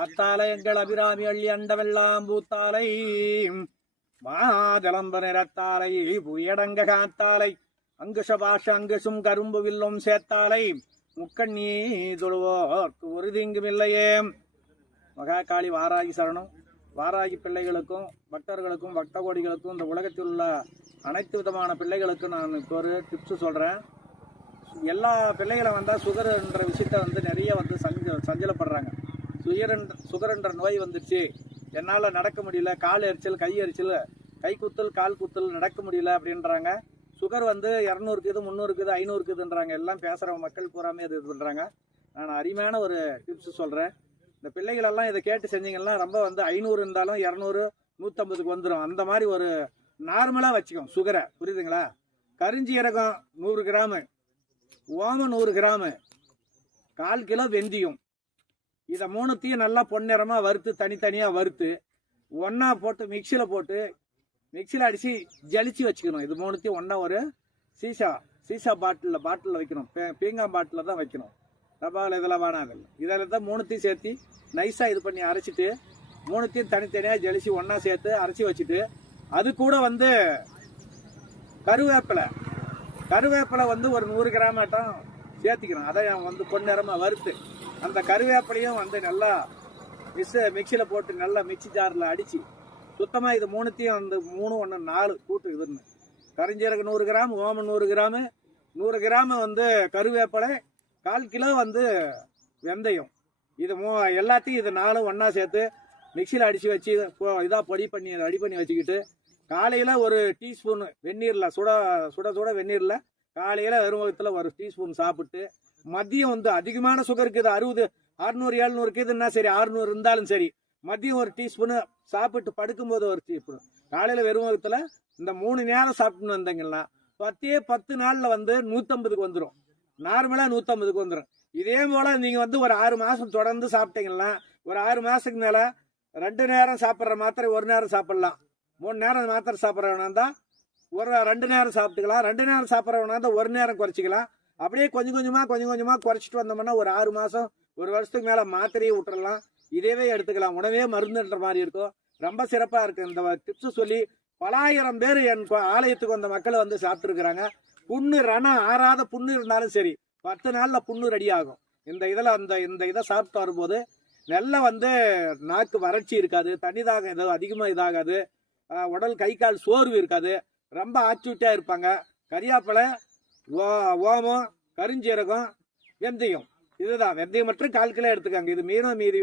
ஆத்தாலை எங்கள் அபிராமி அள்ளி அண்டவெல்லாம் பூத்தாலை மாஜலம்ப நிறத்தாலை புயடங்க காத்தாலை அங்குஷ பாஷ அங்குஷும் கரும்பு வில்லும் சேர்த்தாலை முக்கண்ணீ தொழுவோர்க்கு ஒரு தீங்கும் இல்லையே. மகாகாளி வாராகி சரணம். வாராகி பிள்ளைகளுக்கும் பக்தர்களுக்கும் பக்த கோடிகளுக்கும் இந்த உலகத்தில் உள்ள அனைத்து விதமான பிள்ளைகளுக்கும் நான் இப்போ ஒரு டிப்ஸ் சொல்கிறேன். எல்லா பிள்ளைகளை வந்தால் சுகர்ன்ற விஷயத்த வந்து நிறைய வந்து சஞ்சலப்படுறாங்க. சுகர் என்ற நோய் வந்துடுச்சு, என்னால் நடக்க முடியல, கால் எரிச்சல், கை எரிச்சல், கை குத்தல், கால் குத்தல், நடக்க முடியல அப்படின்றாங்க. சுகர் வந்து 200 இருக்குது, 300 இருக்குது, 500 இருக்குதுன்றாங்க. எல்லாம் பேசுகிற மக்கள் பூராமே இது பண்ணுறாங்க. நான் அருமையான ஒரு டிப்ஸ் சொல்கிறேன். இந்த பிள்ளைகளெல்லாம் இதை கேட்டு செஞ்சீங்கன்னா ரொம்ப வந்து 500 இருந்தாலும் 200, 150க்கு வந்துடும். அந்த மாதிரி ஒரு நார்மலாக வச்சுக்கோம் சுகரை, புரியுதுங்களா? கருஞ்சீரகம் 100 கிராமு, ஓமம் 100 கிராமு, 1/4 கிலோ வெந்தயம், இதை மூணுத்தையும் நல்லா பொன்னிறமாக வறுத்து தனித்தனியாக வறுத்து ஒன்றா போட்டு மிக்சியில் அடித்து ஜலிச்சு வச்சுக்கணும். இது மூணுத்தையும் ஒன்றா ஒரு சீசா பாட்டிலில் வைக்கணும். பீங்காம் பாட்டிலில் தான் வைக்கணும். டப்பாவில் இதெல்லாம் வேணாதில்லை. இதில் தான் மூணுத்தையும் சேர்த்து நைஸாக இது பண்ணி அரைச்சிட்டு மூணுத்தையும் தனித்தனியாக ஜலிச்சு ஒன்றா சேர்த்து அரைச்சி வச்சுட்டு அது கூட வந்து கருவேப்பிலை வந்து ஒரு 100 கிராம் ஆட்டம் சேர்த்திக்கணும். அதை வந்து பொன்னிறமாக வறுத்து அந்த கருவேப்பிலையும் வந்து நல்லா மிக்சியில் போட்டு நல்லா மிக்சி ஜாரில் அடித்து சுத்தமாக இது மூணுத்தையும் வந்து 3 1 4 கூட்டு இதுன்னு கரிஞ்சீரகம் 100 கிராம், ஓமம் 100 கிராமு, 100 கிராம் வந்து கருவேப்பிலை, 1/4 கிலோ வந்து வெந்தயம், இது எல்லாத்தையும் இது 4 ஒன்றா சேர்த்து மிக்சியில் அடித்து வச்சு இதாக ரெடி பண்ணி வச்சுக்கிட்டு காலையில் ஒரு டீஸ்பூன் வெந்நீரில் சுட வெந்நீரில் காலையில் வெறும் வகுத்தில் ஒரு டீஸ்பூன் சாப்பிட்டு மதியம் வந்து அதிகமான சுகர் இருக்குது 60, 600, 700 இருக்குதுன்னா சரி, 600 இருந்தாலும் சரி, மதியம் ஒரு டீஸ்பூனு சாப்பிட்டு படுக்கும்போது ஒரு டீஸ்பூன், காலையில் வெறும் வகுத்தில் இந்த 3 நேரம் சாப்பிட்டுன்னு வந்தீங்கன்னா 10 நாளில் வந்து 150க்கு வந்துடும். நார்மலாக 150க்கு வந்துடும். இதே போல் நீங்கள் வந்து ஒரு 6 மாதம் தொடர்ந்து சாப்பிட்டீங்கன்னா ஒரு 6 மாதத்துக்கு மேலே 2 நேரம் சாப்பிட்ற மாத்திரை 1 நேரம் சாப்பிட்லாம். 3 நேரம் மாத்திரை சாப்பிட்றவனா தான் ஒரு 2 நேரம் சாப்பிட்டுக்கலாம். 2 நேரம் சாப்பிட்றவனா தான் 1 நேரம் குறைச்சிக்கலாம். அப்படியே கொஞ்சம் கொஞ்சமாக குறைச்சிட்டு வந்தோம்னா ஒரு 6 மாதம் 1 வருஷத்துக்கு மேலே மாத்திரையே விட்டுறலாம். இதேவே எடுத்துக்கலாம். உணவே மருந்துன்ற மாதிரி இருக்கும். ரொம்ப சிறப்பாக இருக்குது. இந்த டிப்ஸ் சொல்லி பல ஆயிரம் பேர் என் ஆலயத்துக்கு வந்த மக்களை வந்து சாப்பிட்டுருக்குறாங்க. புண்ணு ஆறாத புண்ணு இருந்தாலும் சரி 10 நாளில் புண்ணு ரெடி ஆகும். இந்த இதை சாப்பிட்டு வரும்போது நல்லா வந்து நாக்கு வறட்சி இருக்காது, தண்ணி தாகம் ஏதாவது அதிகமாக இதாகாது, உடல் கை கால் சோர்வு இருக்காது, ரொம்ப ஆக்டிவிட்டியாக இருப்பாங்க. கரியாப்பழை, ஓமம், கருஞ்சீரகம், வெந்தயம், இதுதான். வெந்தயம் மட்டும் 1/4 கிலோ எடுத்துக்காங்க. இது மீதி